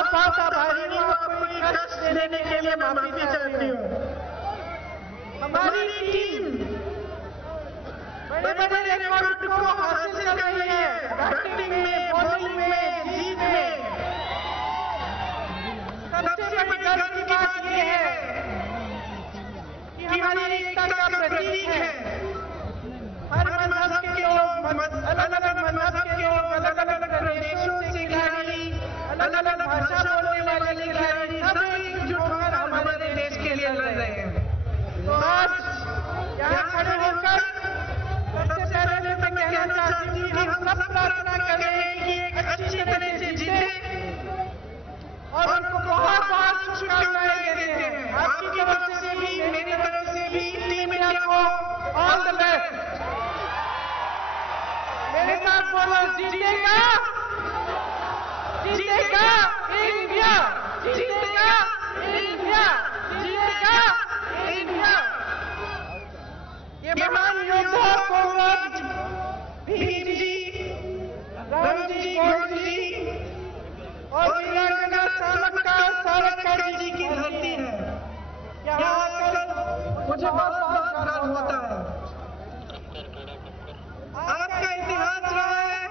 बहुत बहुत आभारी हूँ, आपको कष्ट देने के लिए माफी चाहती हूँ। हमारी टीम बड़े बड़े रिकॉर्ड को हासिल कर रही है, बैटिंग में, बॉलिंग में, जीत में। सबसे बड़ी गर्व की बात यह है कि हमारी एकता का प्रतीक है। हर मजहब के लोग, अलग अलग मजहब के लोग, अलग अलग प्रदेशों से खिलाड़ी, अलग अलग भाषा बोलने वाले खिलाड़ी सब एकजुट होकर हमारे देश के लिए लड़ रहे हैं। तो आज यहाँ खड़े होकर सबसे पहले तो मैं कहना चाहती हूँ कि हम सब प्रार्थना कर रहे हैं कि एक अच्छी तरह से जीते और उनको बहुत बहुत शुभकामनाएं देते हैं। आपकी तरफ से भी, मेरी तरफ से भी टीम इंडिया को ऑल द बेस्ट। मेरे साथ बोलो, जीतेगा जीतेगा इंडिया, जीतेगा इंडिया, जीतेगा इंडिया। ये महान योद्धा कौरव, भीम जी, रामजी, गोविंद जी और वीरांगना सावरकर जी की धरती है। यहाँ आकर मुझे बहुत बहुत गर्व होता है। आपका इतिहास रहा है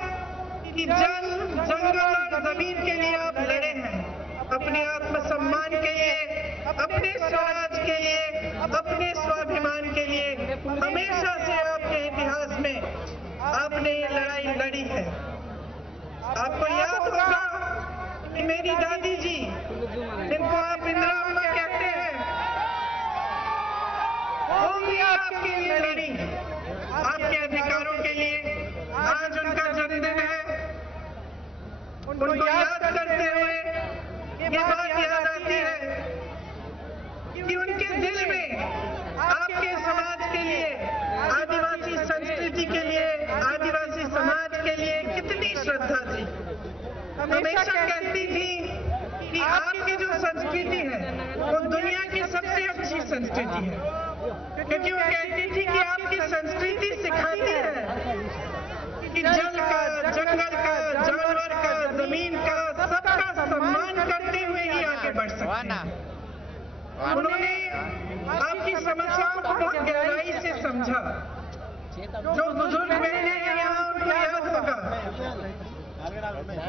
कि जंगल और जमीन के लिए आप लड़े हैं, अपने आत्मसम्मान के लिए, अपने स्वराज के लिए, अपने स्वाभिमान के लिए। हमेशा से आपके इतिहास में आपने ये लड़ाई लड़ी है। आपको याद होगा कि मेरी दादी जी, जिनको आप इंदिरा अम्मा कहते हैं, वो भी आपके लिए लड़ी, आपके अधिकारों के लिए। आज उनका जन्मदिन है, उनको याद करते हुए ये बात याद आती है कि उनके दिल में आपके समाज के लिए, आदिवासी संस्कृति के लिए, आदिवासी समाज के लिए कितनी श्रद्धा थी। हमेशा कहती थी कि आपकी जो संस्कृति है वो दुनिया की सबसे अच्छी संस्कृति है, क्योंकि वो कहती थी कि आपकी संस्कृति सिखाती है कि जल का, जंगल का, जानवर का, जमीन का, सबका सम्मान करते हुए ही आगे बढ़ सकते हैं। उन्होंने आपकी समस्याओं को बहुत गहराई से समझा। जो बुजुर्ग बहने हैं यहाँ, उनको याद होगा,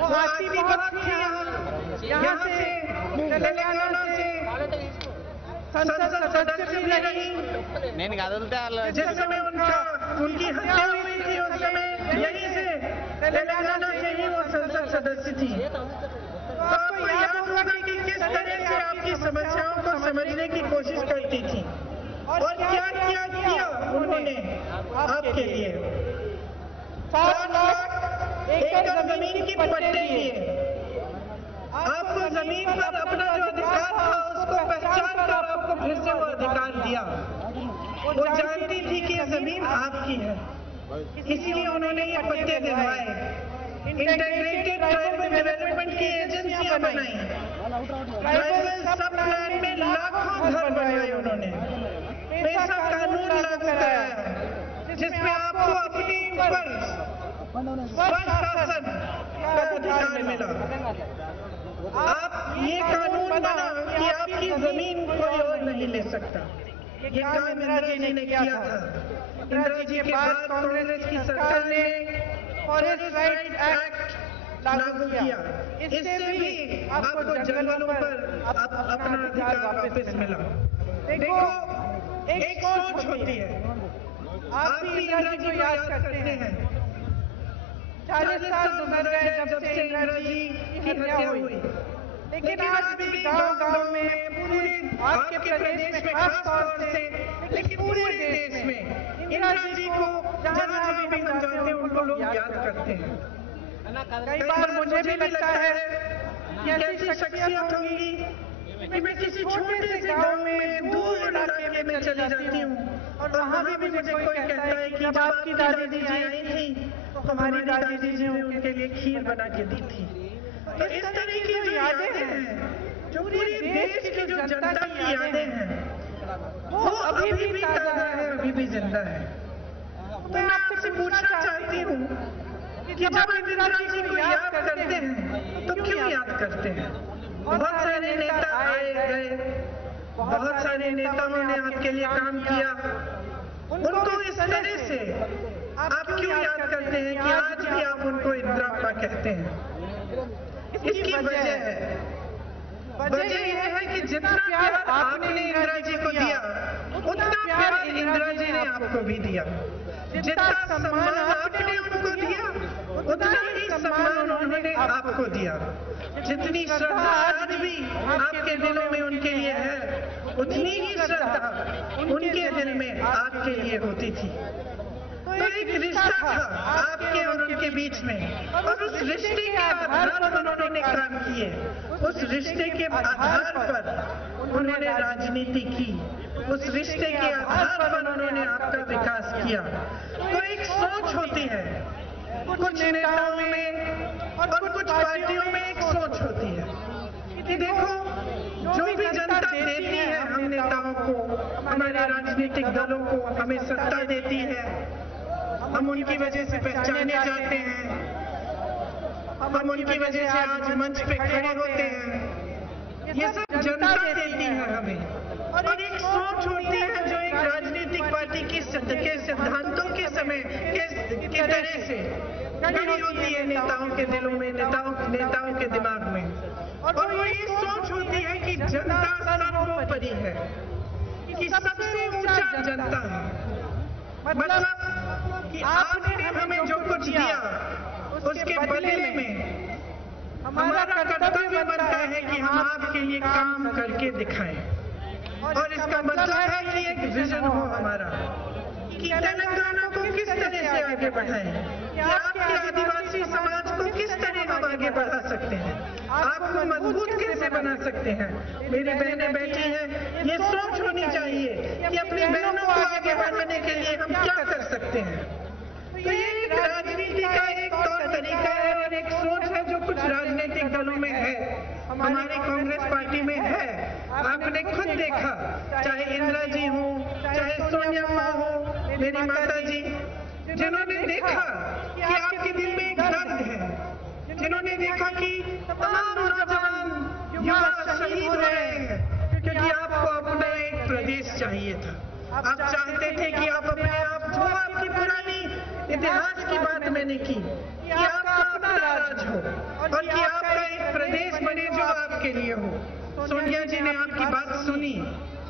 वो आती भी बहुत थी यहाँ से, तेलंगाना से संसद सदस्य भी रही। जिस समय उनकी हत्या हुई थी, उस समय यहीं से, तेलंगाना से ही वो संसद सदस्य थी। तो आपको याद होगा कि किस तरह से आपकी समस्याओं को समझने की कोशिश करती थी और क्या क्या किया उन्होंने आपके लिए। 7 लाख एकड़ जमीन की पट्टे दिए, आपको जमीन पर अपना जो अधिकार था उसको पहचान कर आपको फिर से वो अधिकार दिया। वो जानती थी कि ये जमीन आपकी है, इसीलिए उन्होंने ये पट्टे दिलवाए। इंटीग्रेटेड ट्राइबल डेवलपमेंट की एजेंसियां बनाई, ट्राइबल सब प्लान में लाखों घर बनाए उन्होंने, पैसा कानून लागू कराया जिसमें आपको अपने ऊपर स्वशासन का अधिकार मिला। आप ये कानून बना कि आपकी जमीन कोई और नहीं ले सकता। ये काम इंदिरा जी ने किया था। इंदिरा जी के बाद कांग्रेस की सरकार ने फॉरेस्ट राइट एक्ट लागू किया। इससे भी आपको जंगलों पर अपना अधिकार वापस मिला। देखो, एक सोच होती है, आप भी इंदिरा जी को याद करते हैं। 40 साल गुजर गए जब से इंदिरा जी की हत्या हुई, लेकिन आज भी गांव-गांव में, पूरे आपके प्रदेश में खास तौर से, लेकिन पूरे देश में इंदिरा जी को जहाँ भी हम जाते हैं उनको लोग याद करते हैं। कई बार मुझे भी लगता है कि ऐसी शख्सियत होंगी कि मैं किसी छोटे से गांव में, दूर इलाके में चली जाती हूँ और वहाँ भी मुझे कोई कहता है कि जब आपकी दादी जी आई थी तो हमारी दादी जी ने उनके लिए खीर बना के दी थी। तो इस तरह की जो यादें हैं, जो पूरे देश की जो जनता की यादें हैं, वो अभी भी ताजा है, अभी भी जिंदा है। तो मैं आपसे पूछना चाहती हूँ कि जब इंदिरा जी को याद करते हैं तो क्यों याद करते हैं? बहुत सारे नेताओं ने आपके लिए काम किया, उनको इस तरह से आप क्यों याद करते हैं कि आज भी आप उनको इंदिरा कहते हैं? इसकी वजह यह है कि जितना प्यार आपने इंदिरा जी को दिया, उतना प्यार इंदिरा जी ने आपको भी दिया। जितना सम्मान आपने उनको दिया, उतना ही सम्मान उन्होंने आपको दिया। जितनी श्रद्धा आज भी आपके दिलों में उनके लिए है, उतनी ही श्रद्धा उनके दिल में आपके लिए होती थी। तो एक रिश्ता था आपके और उनके बीच में, और उस रिश्ते के आधार पर उन्होंने काम किए, उस रिश्ते के आधार पर उन्होंने राजनीति की, उस रिश्ते के आधार पर उन्होंने आपका विकास किया। तो एक सोच होती है कुछ नेताओं में और कुछ पार्टियों में, एक सोच होती है कि देखो जो भी जनता देती है हम नेताओं को, हमारे राजनीतिक दलों को हमें सत्ता देती है, हम उनकी वजह से पहचाने जाते हैं, हम उनकी वजह से आज मंच पे खड़े होते हैं। ये सब जनता देती है हमें। और एक सोच होती है जो एक राजनीतिक पार्टी के सिद्धांतों के समय के तरह से खड़ी होती है नेताओं के दिलों में, नेताओं के दिमाग में। और वो ये सोच होती है कि जनता सर्वोपरि है, कि सबसे ऊंचा जनता है। मतलब कि आपने हमें जो कुछ दिया उसके बदले में हमारा कर्तव्य बनता है कि हम आपके लिए काम करके दिखाएं। और इसका मतलब है कि एक विजन हो हमारा कि तेलंगाना को किस तरह से आगे बढ़ाएं, कि आपके आदिवासी समाज को किस तरह हम आगे बढ़ा सकते हैं, आपको मजबूत कैसे बना सकते हैं। मेरी बहनें बैठी हैं, ये सोच होनी चाहिए कि अपनी बहनों को आगे बढ़ाने के लिए हम क्या कर सकते हैं। तो ये एक राजनीति का एक तौर तरीका है और एक सोच है जो कुछ राजनीतिक दलों में है, हमारी कांग्रेस पार्टी में है। आपने खुद देखा, चाहे इंदिरा जी हो, चाहे सोनिया माँ हो, मेरी माता जी, जिन्होंने देखा कि आपके दिल में एक दर्द है, जिन्होंने देखा कि तमाम नौजवान युवा शहीद हो रहे हैं क्योंकि आपको अपना एक प्रदेश चाहिए था। आप चाहते थे कि आप अपने आप, जो आपकी पुरानी इतिहास की बात मैंने की, कि आपका अपना राज हो और कि आपका एक प्रदेश बने जो आपके लिए हो। सोनिया जी ने आपकी बात सुनी,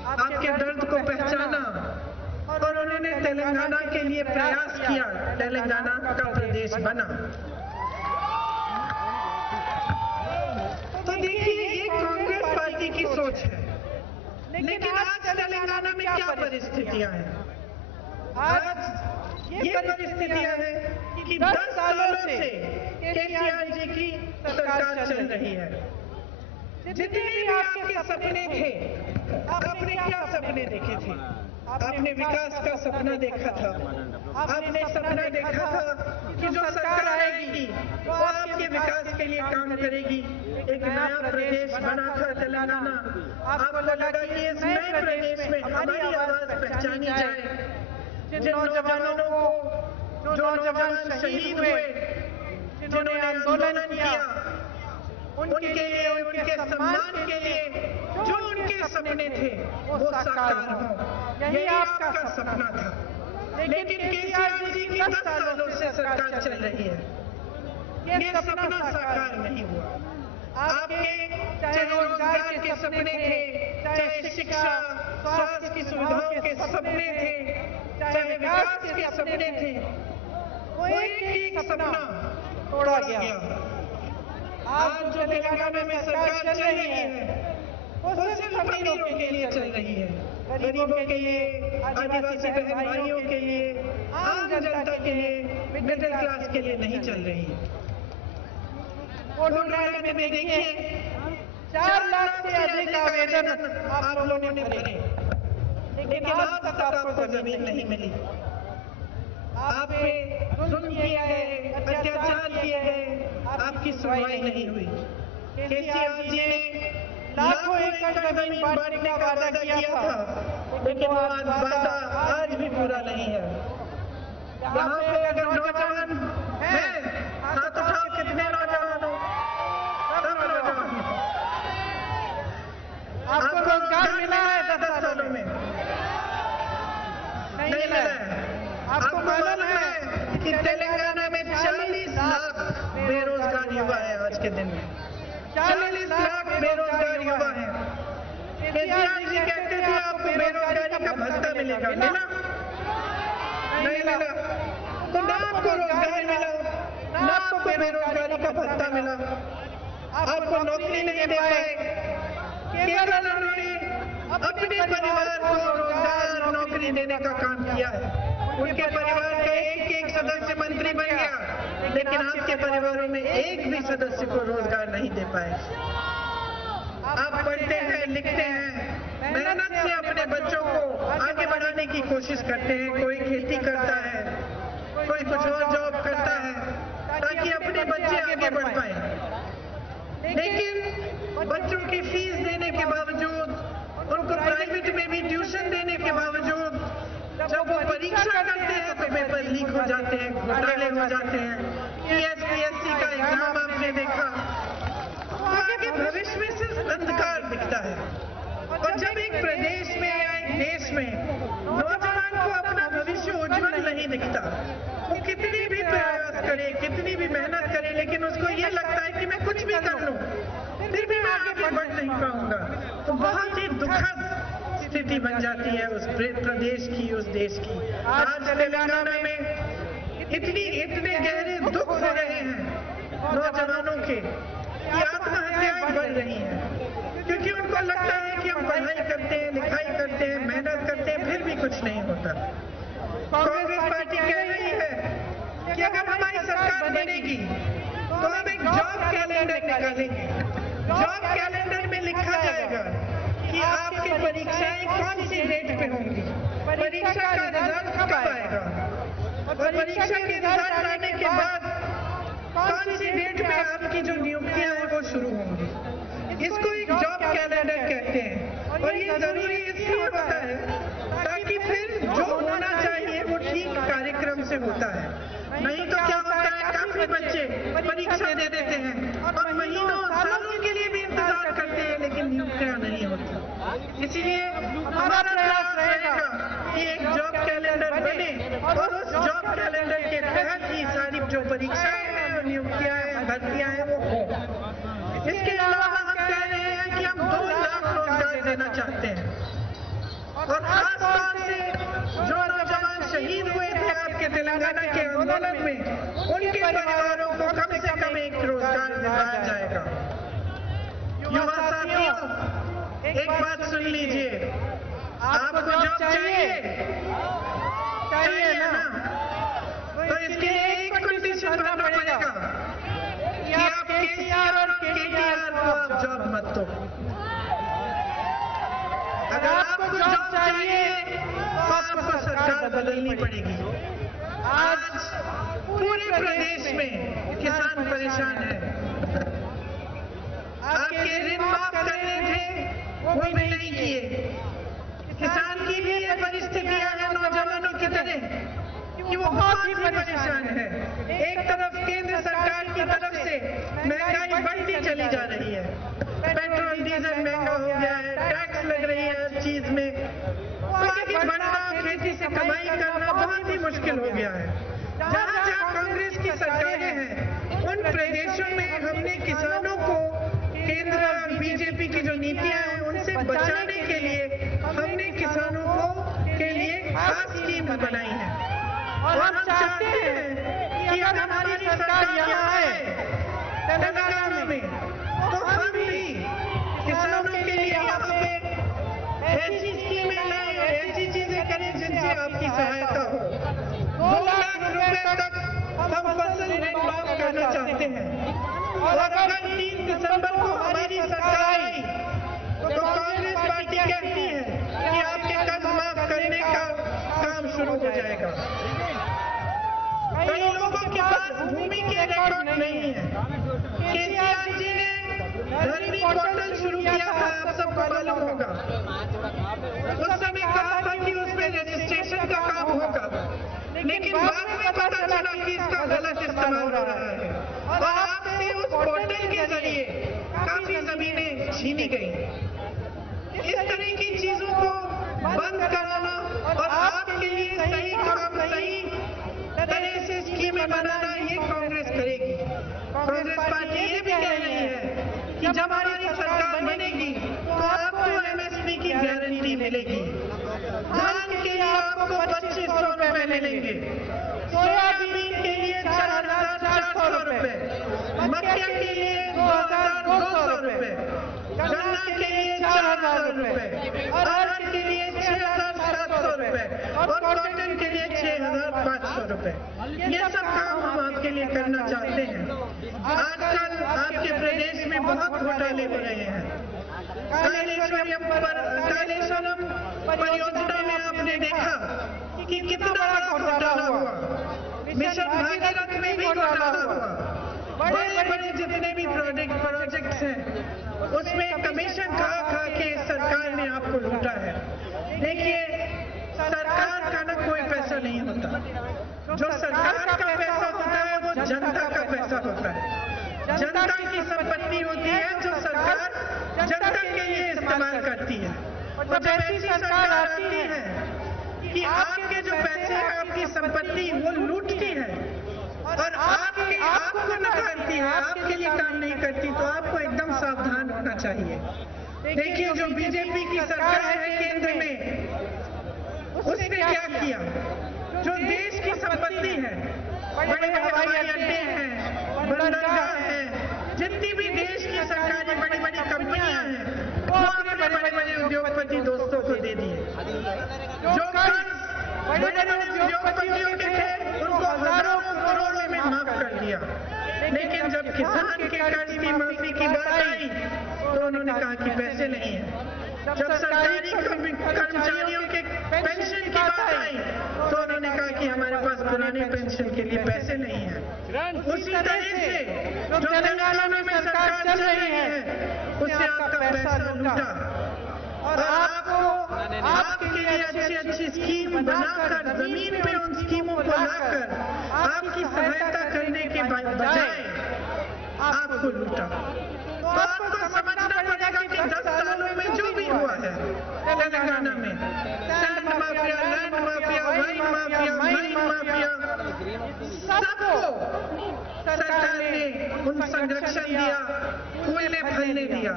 आपके दर्द को पहचाना और उन्होंने तेलंगाना के लिए प्रयास किया, तेलंगाना का प्रदेश बना। तो देखिए ये कांग्रेस पार्टी की सोच है। लेकिन आज तेलंगाना में क्या परिस्थितियां हैं? आज ये परिस्थितियां हैं कि 10 सालों से केसीआर जी की सरकार चल रही है। जितने भी आपके सपने थे, आपने क्या सपने देखे थे? आपने विकास का सपना देखा था, आपने सपना देखा था कि जो सरकार आएगी वो आपके विकास के लिए काम करेगी। एक नया प्रदेश बना था तेलंगाना, आपको लगा कि इस नए प्रदेश में हमारी आवाज पहचानी जाए। जिन नौजवानों को, जो नौजवान शहीद हुए, जिन्होंने आंदोलन किया, उनके लिए, उनके सम्मान के लिए जो उनके सपने थे वो साकार हो, यही आपका सपना था। लेकिन केसीआर जी की 10 सालों से सरकार चल रही है, ये सपना साकार नहीं हुआ। आपके चाहे रोजगार के सपने थे, चाहे शिक्षा स्वास्थ्य की सुविधाओं के सपने थे, चाहे विकास के सपने थे, वो एक सपना तोड़ा गया। आज जो तेलंगाना में सरकार चल रही है वो सिर्फ अमीरों के लिए चल रही है, गरीबों के लिए, आदिवासी बहन भाइयों के लिए, आम जनता के लिए, मिडिल क्लास के लिए नहीं चल रही है। वोटरकार्ड में देखिए 4 लाख से अधिक आवेदन आप लोगों ने भरे, लेकिन आज तक आपको जमीन नहीं मिली। आप पे जुल्म किया गए, अत्याचार किए गए, आपकी सुनवाई नहीं हुई। केसीआर जी ने लाखों एकड़ जमीन बांटने का वादा किया था, लेकिन वो वादा आज भी पूरा नहीं है। यहाँ पे अगर नौजवान हैं, हाथ उठाओ, कितने नौजवान हो? सब नौजवान। आपको रोजगार मिला है 40 लाख बेरोजगार युवा हैं। केसीआर जी कहते थे आपको बेरोजगारी का भत्ता मिलेगा, मिला? नहीं मिला। तो ना आपको रोजगार मिला, ना आपको बेरोजगारी का भत्ता मिला, आपको नौकरी नहीं दे पाए। केवल उन्होंने अपने परिवार को रोजगार नौकरी देने का काम किया है। उनके परिवार का एक सदस्य मंत्री बन गया, लेकिन आपके परिवारों में एक भी सदस्य को रोजगार नहीं दे पाए। आप पढ़ते हैं, लिखते हैं, मेहनत से अपने बच्चों को आगे बढ़ाने की कोशिश करते हैं। कोई खेती करता है, कोई कुछ और जॉब करता है ताकि अपने बच्चे आगे बढ़ पाए। लेकिन बच्चों की फीस देने के बावजूद, उनको प्राइवेट में भी ट्यूशन देने के बावजूद, जब वो परीक्षा करते हैं तो पेपर लीक हो जाते हैं, घोटाले हो जाते हैं। PSC का एग्जाम आपने देखा, आगे भविष्य में सिर्फ अंधकार दिखता है। और जब एक प्रदेश में या एक देश में नौजवान को अपना भविष्य उज्जवल नहीं दिखता, वो कितनी भी प्रयास करे, कितनी भी मेहनत करे, लेकिन उसको ये लगता है कि मैं कुछ भी कर लूं फिर भी मैं आगे बढ़ नहीं पाऊंगा, तो बहुत ही दुखद स्थिति बन जाती है उस प्रदेश की, उस देश की। आज तेलंगाना में इतने गहरे दुख हो रहे हैं नौजवानों के कि आत्महत्याएं बढ़ रही हैं, क्योंकि उनको लगता है कि हम पढ़ाई करते हैं, लिखाई करते हैं, मेहनत करते हैं, फिर भी कुछ नहीं होता। कांग्रेस पार्टी कह रही है कि अगर हमारी सरकार बनेगी तो हम एक जॉब कैलेंडर निकालेंगे। जॉब कैलेंडर में लिखा जाएगा कि आपकी परीक्षाएं कौन सी डेट पे होंगी, परीक्षा का रिजल्ट कब आएगा, और परीक्षा के रिजल्ट आने के बाद कौन सी डेट पे आपकी जो नियुक्तियां हैं वो शुरू होंगी। इसको एक जॉब कैलेंडर कहते हैं। और ये जरूरी इसलिए होता है ताकि फिर जो होना चाहिए वो ठीक कार्यक्रम से होता है। नहीं तो क्या होता है, काफी बच्चे परीक्षा दे देते हैं और महीनों सालों के लिए भी इंतजार करते हैं, लेकिन नियुक्तियां नहीं होती। इसीलिए हमारा प्रयास रहेगा कि एक जॉब कैलेंडर बने और उस जॉब कैलेंडर के तहत ही सारी जो परीक्षाएं हैं और नियुक्तियां हैं, भर्तियां हैं, वो हो। इसके अलावा हम कह रहे हैं कि हम 2 लाख रोजगार देना चाहते हैं, और खास तौर से जो नौजवान शहीद हुए थे आपके तेलंगाना के आंदोलन में, उनके परिवारों को कम से कम एक रोजगार दिलाया जाएगा। युवा साथियों, एक बात सुन लीजिए, आपको जॉब चाहिए ना, तो इसके लिए एक कंडीशन बनना पड़ेगा कि आप केसीआर और केटीआर को आप जॉब मत दो। अगर आपको जॉब चाहिए तो आपको सरकार बदलनी पड़ेगी। आज पूरे प्रदेश में किसान परेशान है। आपके ऋण माफ करने थे, वो भी नहीं किए। किसान की भी ये परिस्थितियां हैं नौजवानों की तरह कि वो बहुत ही परेशान है। एक तरफ केंद्र सरकार की तरफ से महंगाई बढ़ती चली जा रही है, पेट्रोल डीजल महंगा हो गया है, टैक्स लग रही है हर चीज में, तो आगे बढ़ना, खेती से कमाई करना बहुत ही मुश्किल हो गया है। जहाँ जहाँ कांग्रेस की सरकारें हैं, उन प्रदेशों में हमने किसानों को केंद्र और बीजेपी की जो नीतियां हैं उनसे बचाने के लिए हमने किसानों को के लिए खास स्कीम बनाई है। और हम चाहते हैं कि अगर हमारी सरकार यहाँ आए तेलंगाना में, तो हम भी किसानों के लिए यहाँ पे ऐसी स्कीमें लाएं, ऐसी चीजें करें जिनसे आपकी सहायता हो। 2 लाख रुपए तक हम फसल ऋण माफ करना चाहते हैं। और अगर 3 दिसंबर को हमारी सरकार आई तो कांग्रेस पार्टी कहती है कि आपके कर्ज माफ करने का काम शुरू हो जाएगा। कई लोगों के पास भूमि के रिकॉर्ड नहीं है। केसीआर जी ने धरनी पोर्टल शुरू किया था, आप सबको मालूम होगा। उस समय कहा था कि उसमें रजिस्ट्रेशन का काम होगा, लेकिन बाद में पता चला कि इसका गलत इस्तेमाल हो रहा है और आपसे उस पोर्टल के जरिए काफी जमीनें छीनी गई। इस तरह की चीजों को बंद कराना और आपके लिए सही काम, सही तरह से स्कीमें बनाना, ये कांग्रेस करेगी। कांग्रेस पार्टी ये भी कह रही है कि जब हमारी सरकार बनेगी तो आपको MSP की गारंटी मिलेगी। धान के लिए आपको 2500 रुपए मिलेंगे, सोयाबीन के लिए 4400 रुपए, मक्के के लिए 2200 रुपए, गन्ना के लिए 4000 रुपए, अरहर के लिए 6700 रुपए और कॉटन के लिए 6500 रुपए। ये सब काम हम आपके लिए करना चाहते हैं। आजकल आपके प्रदेश में बहुत घोटाले हो रहे हैं। कालेश्वरम परियोजना में आपने देखा कि कितना बड़ा घोटाला हुआ। मिशन भागीरथ में भी घोटाला हुआ। बड़े बड़े जितने भी प्रोजेक्ट्स हैं उसमें कमीशन खा के सरकार ने आपको लूटा है। देखिए, सरकार का ना कोई पैसा नहीं होता। जो सरकार का पैसा होता है वो जनता का पैसा होता है। जनता की संपत्ति होती है जो सरकार जनता के लिए इस्तेमाल करती है। और जब ऐसी सरकार आती है कि आपके जो पैसे हैं, आपकी संपत्ति वो लूटती है और आपको नकारती है, आपके लिए काम नहीं करती, तो आपको एकदम सावधान होना चाहिए। देखिए, जो बीजेपी की सरकार है केंद्र में, उसने क्या किया? जो देश की संपत्ति है, बड़े हवाई अड्डे हैं, बंदरगाह हैं, जितनी भी देश की सरकारी बड़ी बड़ी कंपनियां हैं, वो अपने बड़े बड़े उद्योगपति दोस्तों को दे दिए। जो कर्ज बड़े बड़े उद्योगपतियों के थे उनको हजारों करोड़ों में माफ कर दिया। लेकिन जब किसान के कर्ज की माफी की बात आई तो उन्होंने कहा कि पैसे नहीं है। जब सरकारी कर्मचारियों के पेंशन की बात आई तो उन्होंने कहा कि हमारे पास पुराने पेंशन के लिए पैसे नहीं है। उसी तरह से जो तेलंगाना में सरकार चल रही है उससे आपका पैसा लूटा और आपके लिए अच्छी स्कीम बनाकर जमीन पे उन स्कीमों को लाकर आपकी सहायता करने के बजाय आपको लूटा। तो आपको समझना पड़ेगा कि 10 सालों में जो भी हुआ है तेलंगाना में, sand mafia, land mafia, wine mafia, mine mafia, सबको सरकार ने उन संरक्षण दिया, फूलने फलने दिया।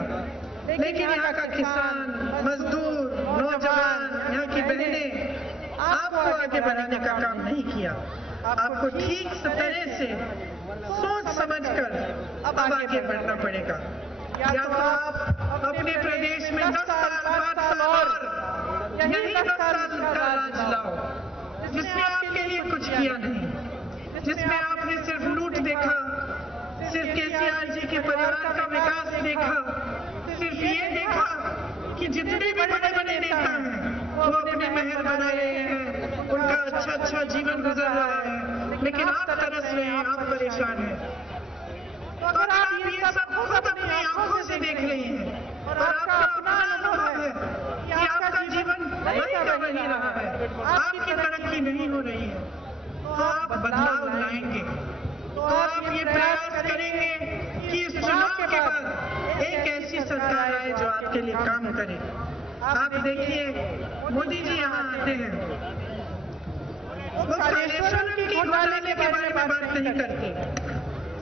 लेकिन यहाँ का किसान, मजदूर, नौजवान, यहाँ की बहनें आपको आगे बढ़ाने का काम नहीं किया। आपको ठीक तरह से सोच समझकर अब आगे बढ़ना पड़ेगा। या तो आप अपने प्रदेश में 10 साल 5 साल और यही 10 साल का राज लाओ, जिसमें आपके लिए कुछ किया नहीं, जिसमें आपने सिर्फ लूट देखा, सिर्फ केसीआर जी के परिवार का विकास देखा, सिर्फ ये देखा कि जितने भी बड़े बड़े नेता हैं वो अपने महल बना रहे हैं, उनका अच्छा जीवन गुजर रहा है, लेकिन आप तरस रहे हैं, आप परेशान हैं। तो अगर आप ये सब खुद अपनी आंखों से देख रहे हैं और आपका अपना अनुभव है कि आपका जीवन वही का वही रहा है, आपकी तरक्की नहीं हो रही है, तो आप बदलाव लाएंगे। तो आप ये प्रयास करेंगे कि इस चुनाव के बाद एक ऐसी सरकार आए जो आपके लिए काम करे। आप देखिए, मोदी जी यहाँ आते हैं, वो कालेश्वरम के घोटाले के बारे में बात नहीं करते,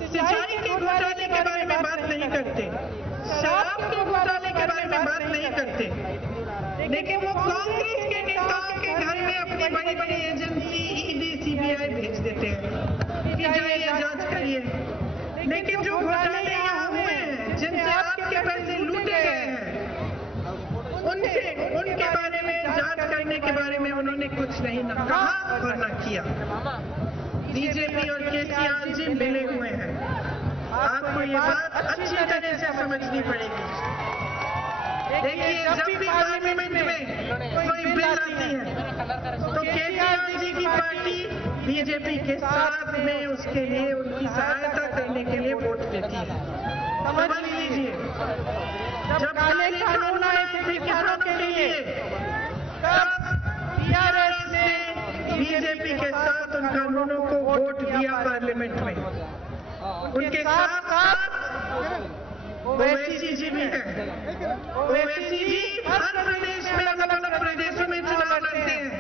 सिंचाई के घोटाले के बारे में बात नहीं करते, शराब के घोटाले के बारे में बात नहीं करते, लेकिन वो कांग्रेस के नेताओं के घर में अपनी बड़ी बड़ी एजेंसी ईडी सीबीआई भेज देते हैं कि जाइए जांच करिए। लेकिन जो घोटाले यहाँ हुए हैं, जिनसे आपके पैसे लूटे गए हैं, उनके बारे में जांच करने के बारे में उन्होंने कुछ नहीं न कहा और न किया। बीजेपी और केसीआर जी मिले हुए हैं। आपको ये बात अच्छी तरह से समझनी पड़ेगी। देखिए, जब भी पार्लियामेंट में कोई बिल आती है तो केसीआर जी की पार्टी बीजेपी के साथ में उसके लिए उनकी सहायता करने के लिए वोट देती है। समझ लीजिए, जब काले कानून आए थे किसानों के लिए, तब टीआरएस ने बीजेपी के साथ उन कानूनों को वोट दिया पार्लियामेंट में। उनके साथ साथ ओवैसी जी भी हैं। ओवैसी जी हर प्रदेश में, अलग अलग प्रदेशों में चुनाव लड़ते हैं।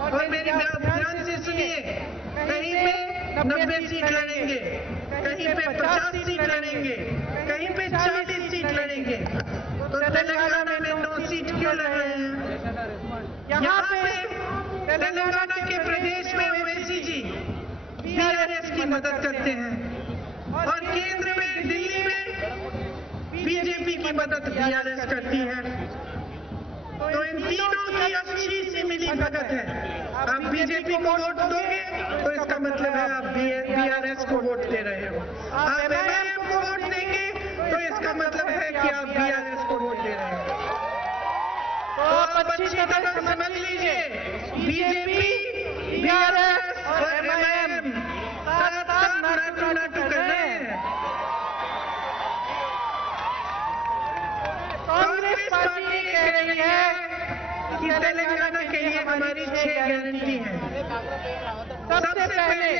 और मेरी बात ध्यान से सुनिए, कहीं पे 90 सीट लड़ेंगे, कहीं पे 50 सीट लड़ेंगे, कहीं पे 40 सीट तो तेलंगाना में 9 सीट क्यों लगे हैं? यहाँ पे तेलंगाना के प्रदेश में ओवैसी जी बीआरएस की मदद करते हैं और केंद्र में दिल्ली में बीजेपी की मदद बीआरएस करती है। तो इन तीनों की अच्छी सी मिली भगत है। आप बीजेपी को वोट दोगे तो इसका मतलब है आप बीआरएस को वोट दे रहे हो। आप एमआईएम को वोट देंगे तो इसका मतलब है कि आप बीआरएस को वोट दे रहे हो। तो आप अच्छी तरह समझ लीजिए, बीजेपी, बीआरएस और एमआईएम साथ नाटू कर रहे हैं। कांग्रेस पार्टी कह रही है कि तेलंगाना के लिए हमारी 6 गारंटी है। सबसे पहले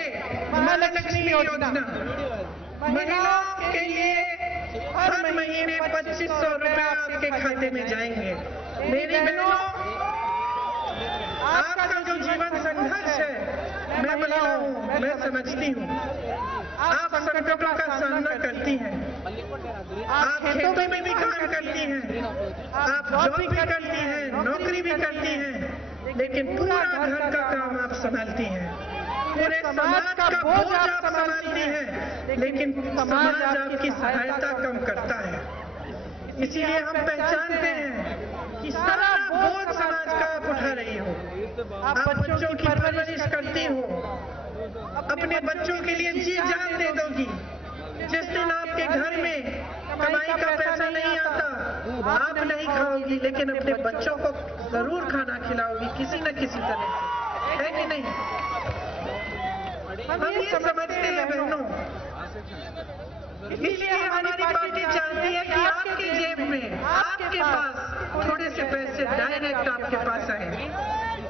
महालक्ष्मी योजना, महिलाओं के लिए हर महीने 2500 रुपए आपके खाते में जाएंगे। मेरी बहनों, आपका जो जीवन संघर्ष है, मैं महिला हूँ, मैं समझती हूँ। आप संकटों का सामना करती हैं, आप खेतों में भी काम करती हैं, आप जॉब भी करती हैं, नौकरी भी करती हैं, लेकिन पूरा घर का काम आप संभालती हैं, पूरे समाज का बोझ आप संभालती हैं, लेकिन समाज आपकी सहायता कम करता है। इसीलिए हम पहचानते हैं कि सारा बोझ समाज का आप उठा रही हो। आप बच्चों की परवरिश करती हो, अपने बच्चों के लिए जी जान दे दोगी। जिस दिन आपके घर में कमाई का पैसा नहीं आता, आप नहीं खाओगी, लेकिन अपने बच्चों को जरूर खाना खिलाओगी किसी न किसी तरह से, है कि नहीं? हम ये समझते हैं बहनों, इसलिए हमारी पार्टी चाहती है कि आपके जेब में, आपके पास थोड़े से पैसे डायरेक्ट आपके पास आए।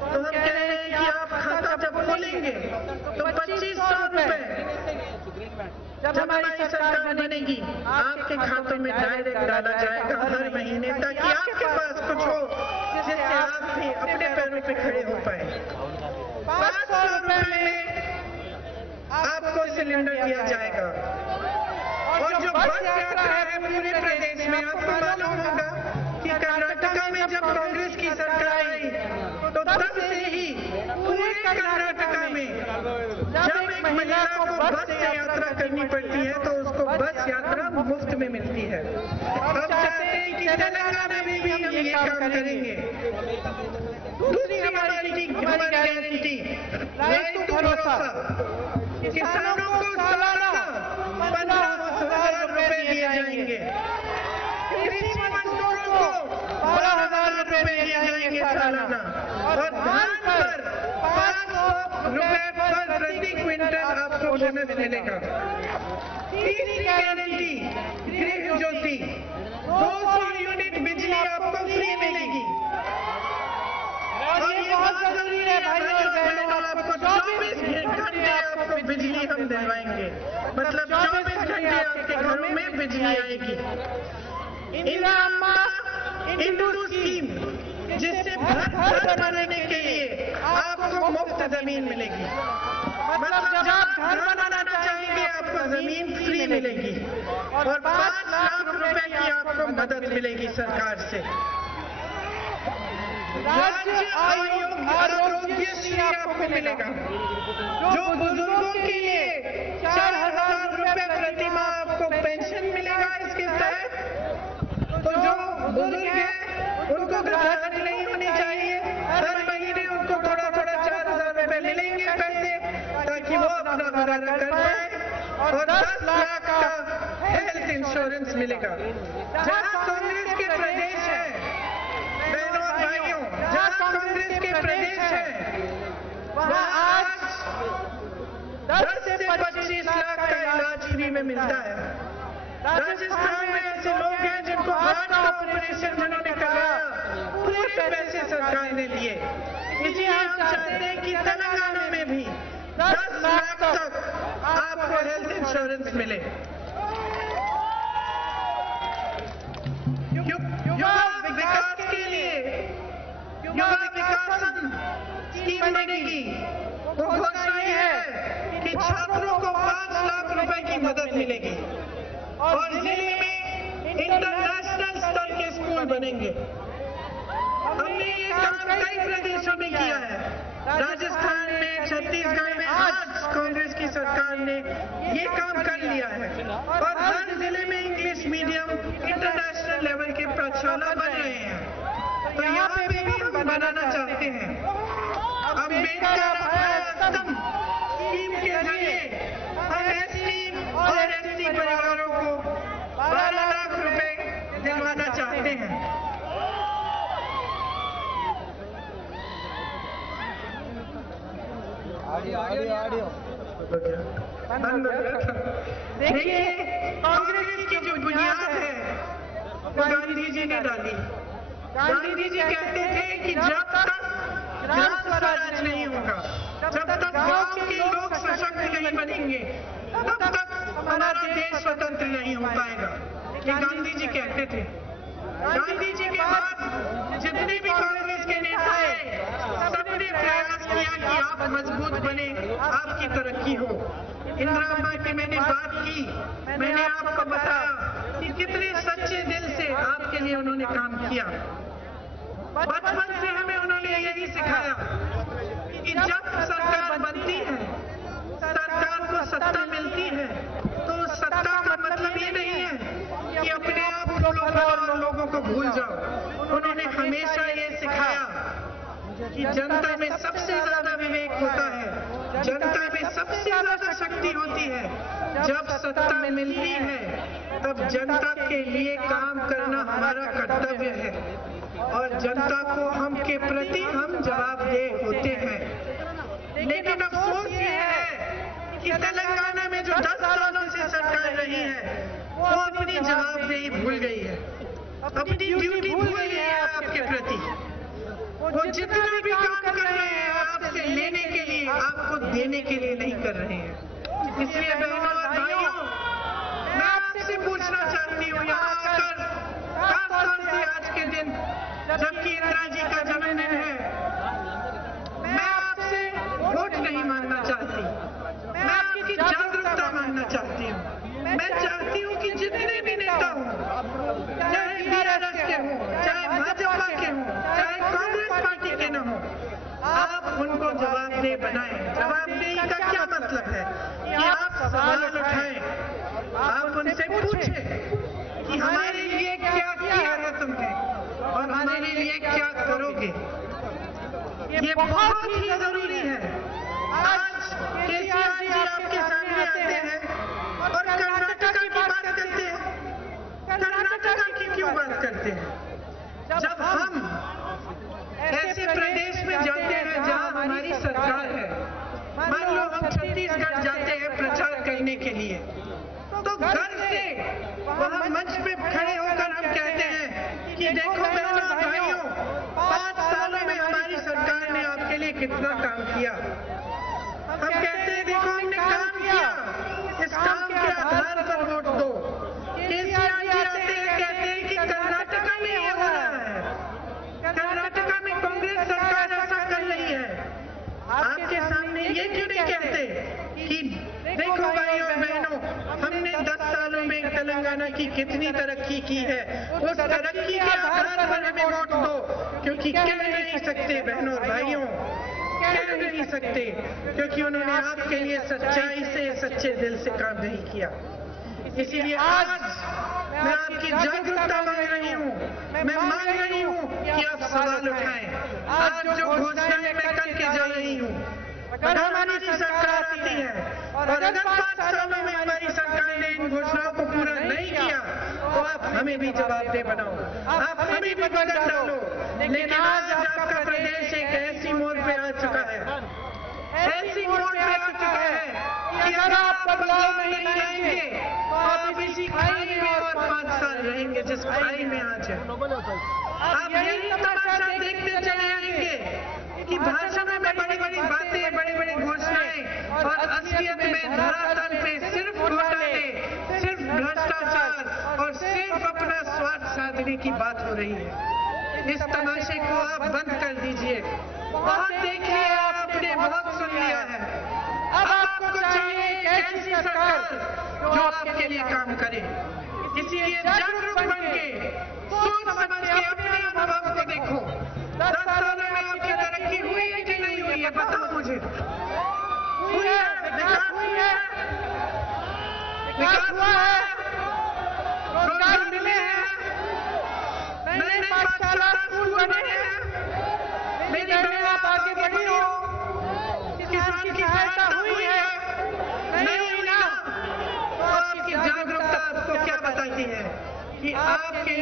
तो हम कह रहे हैं कि आप खाता जब खोलेंगे तो 2500 रुपए जब हमारी सरकार बनेगी आपके खातों में डायरेक्ट डाला जाएगा हर महीने, ताकि आपके पास कुछ हो जिससे आप भी अपने पैरों पे खड़े हो पाए। 500 रुपए में आपको सिलेंडर दिया जाएगा। और जो बस यात्रा है पूरे प्रदेश में, आपको मालूम होगा कि कर्नाटका में जब कांग्रेस की सरकार आई तो तब से ही पूरे कर्नाटका में जब एक महिला को बस से यात्रा करनी पड़ती है तो उसको बस यात्रा मुफ्त में मिलती है। हम चाहते हैं कि तेलंगाना में भी हम ये काम करेंगे। दूसरी हमारी गारंटी राइट टू भरोसा, किसानों को सालाना 15,000 रुपए दिए जाएंगे, कृषि मजदूरों को 12,000 रुपए दिए जाएंगे सालाना, और धान पर 500 रुपए पर प्रति क्विंटल आपको बोनस मिलेगा। तीसरी गारंटी गृह ज्योति, 200 यूनिट बिजली आपको फ्री मिलेगी। और ये बहुत जरूरी है भाई और बहनों, आपको 24 घंटे आपको बिजली हम दिलवाएंगे, मतलब 24 घंटे आपके घरों में बिजली आएगी। इंदिरा अम्मा इंडू स्कीम, जिससे घर बनाने के लिए आपको मुफ्त जमीन मिलेगी, मतलब जब आप घर बनाना चाहेंगे आपको जमीन फ्री मिलेगी, और 5 लाख रुपए की आपको मदद मिलेगी सरकार से। राज्य आरोग्यश्री आपको मिलेगा, जो बुजुर्गों के लिए 4,000 रुपए प्रति माह आपको पेंशन मिलेगा। इसके तहत तो जो बुजुर्ग हैं उनको घबराहट नहीं होनी चाहिए, हर महीने उनको थोड़ा थोड़ा 4,000 रुपए मिलेंगे पैसे, ताकि वो अपना गुजारा कर पाए। और 10 लाख का हेल्थ इंश्योरेंस मिलेगा। जहाँ कांग्रेस के प्रदेश है बहनों और भाइयों, जहाँ कांग्रेस के प्रदेश है वहाँ आज 10 से 25 लाख का इलाज फ्री में मिलता है। राजस्थान में ऐसे लोग हैं जिनको हार्ट का ऑपरेशन जिन्होंने कराया, पूरे पैसे सरकार ने दिए। इसलिए हम चाहते हैं कि तेलंगाना में भी 10 लाख तक आपको हेल्थ इंश्योरेंस मिले। युवा विकास के लिए युवा विकासन स्कीम बनेगी। वो घोषणा है कि छात्रों को 5 लाख रुपए की मदद मिलेगी और जिले में इंटरनेशनल कानून बनेंगे। हमने ये काम कई प्रदेशों में किया है, राजस्थान में, छत्तीसगढ़ में। आज कांग्रेस की सरकार ने ये काम कर लिया है और हर जिले में इंग्लिश मीडियम इंटरनेशनल लेवल के पाठशाला बन रहे हैं। तो यहाँ पे भी हम बनाना चाहते हैं। अम्बेडकर अभयास्तम स्कीम के जरिए हम एसटी और एसटी परिवारों को 12 लाख रुपए दिलवाना चाहते हैं। देखिए, कांग्रेस की जो बुनियाद है वो गांधी जी ने डाली। गांधी जी कहते थे कि जब तक ग्राम स्वराज नहीं होगा, जब तक गांव के लोग सशक्त नहीं बनेंगे, तब तक हमारा देश स्वतंत्र नहीं हो पाएगा। ये गांधी जी कहते थे। गांधी जी के बाद जितने भी कांग्रेस के नेता आए, सबने प्रयास किया कि आप मजबूत बने, आपकी तरक्की हो। इंदिरा अम्मा की मैंने बात की, मैंने आपको बताया कि कितने सच्चे दिल से आपके लिए उन्होंने काम किया। बचपन से हमें उन्होंने यही सिखाया कि जब सरकार बनती है, सरकार को सत्ता मिलती है, तो सत्ता का मतलब ये नहीं है कि अपने आप को और लोगों को भूल जाओ। उन्होंने हमेशा ये सिखाया कि जनता में सबसे ज्यादा विवेक होता है, जनता में सबसे ज्यादा शक्ति होती है। जब सत्ता मिलती है तब जनता के लिए काम करना हमारा कर्तव्य है और जनता को हम के प्रति हम जवाबदेह होते हैं। लेकिन अफसोस ये है कि तेलंगाना में जो 10 सालों से सरकार रही है वो अपनी जवाबदेही भूल गई है, अपनी ड्यूटी भूल गई है आपके प्रति। वो जितना भी काम कर रहे हैं आपसे लेने के लिए, आपको देने के लिए नहीं कर रहे हैं। इसलिए बहनों और भाइयों, मैं आपसे पूछना चाहती हूँ, यहाँ आकर खासतौर से आज के दिन जबकि इंदिरा जी का जन्मदिन है, मैं आपसे वोट नहीं मांगना चाहती, मैं आपकी जागरूकता मांगना चाहती हूँ। मैं चाहती हूँ कि जितने भी नेता हों, चाहे बीआरएस के हों, चाहे भाजपा के हों, चाहे कांग्रेस पार्टी के न हों, आप उनको जवाबदेह बनाएं। जवाबदेही का क्या मतलब है कि आप सवाल उठाएं, आप उनसे पूछें कि हमारे लिए क्या किया है तुमने और हमारे लिए क्या करोगे। ये बहुत ही जरूरी है। आज केसीआर जी आपके सामने आते हैं और कर्नाटका की बात करते हैं। कर्नाटका की क्यों बात करते हैं? जब हम ऐसे प्रदेश में जाते हैं जहां हमारी सरकार है, मान लो हम छत्तीसगढ़ जाते हैं प्रचार करने के लिए, तो गर्व से वहां मंच पे खड़े होकर हम कहते हैं कि देखो बहनों और भाइयों, 5 सालों में हमारी सरकार ने आपके लिए कितना काम किया। हम कहते हैं देखो हमने काम किया, इस काम के आधार पर वोट दो। केसीआर जी आते हैं, कहते हैं कि कर्नाटका में ये हो रहा है, कर्नाटका में कांग्रेस सरकार ऐसा कर रही है। आपके सामने ये क्यों नहीं कहते कि देखो भाइयों और बहनों, हमने 10 सालों में तेलंगाना की कितनी तरक्की की है, उस तरक्की के आधार पर हमें वोट दो। क्योंकि कह नहीं सकते बहनों और भाइयों, कह नहीं सकते, क्योंकि उन्होंने आपके लिए सच्चाई से, सच्चे दिल से काम नहीं किया। इसीलिए आज मैं आपकी जागरूकता मांग रही हूँ, मैं मांग रही हूँ कि आप सवाल उठाएं। आज जो घोषणाएं मैं करके जा रही हूँ, अगर हमारी सरकार आती है और अगर 5 सालों में हमारी सरकार ने इन घोषणाओं को पूरा नहीं किया, तो आप हमें भी जवाबदेह बनाओ, आप हमें भी बदल डालो। लेकिन आज आपका प्रदेश एक ऐसी मोड़ पे आ चुका है, ऐसी मोड़ पे आ चुका है कि अगर आप बदलाव नहीं लाएंगे तो आप इसी खाई में और 5 साल रहेंगे जिस खाई में आज है। आप यही तमाशा देखते चले आएंगे कि भाषणों में बड़ी बड़ी बातें, बड़ी बड़ी घोषणाएं और असलियत में धरातल पे सिर्फ घोटाले, सिर्फ भ्रष्टाचार और सिर्फ अपना स्वार्थ साधने की बात हो रही है। इस तमाशे को आप बंद कर दीजिए। बहुत देख लिया आपने, बहुत सुन लिया है। अब आपको चाहिए एक ऐसी सरकार जो आपके लिए काम करे। इसीलिए जागरूक बन के, सोच समझ के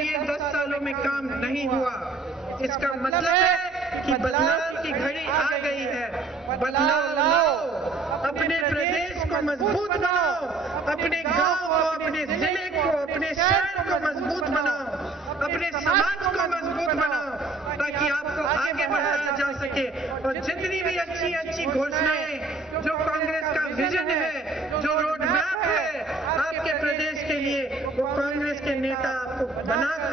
ये 10 सालों में काम नहीं हुआ, इसका मतलब है कि बदलाव की घड़ी आ गई है। बदलाव लाओ, अपने प्रदेश को मजबूत बनाओ, अपने गांव को, अपने जिले को, अपने शहर को मजबूत बनाओ, अपने समाज को मजबूत बनाओ, ताकि आपको आगे बढ़ाया जा सके। और जितनी भी अच्छी अच्छी घोषणाएं जो कांग्रेस का विजन है, जो रोड मैप है आपके प्रदेश के लिए, वो कांग्रेस के नेता आपको बना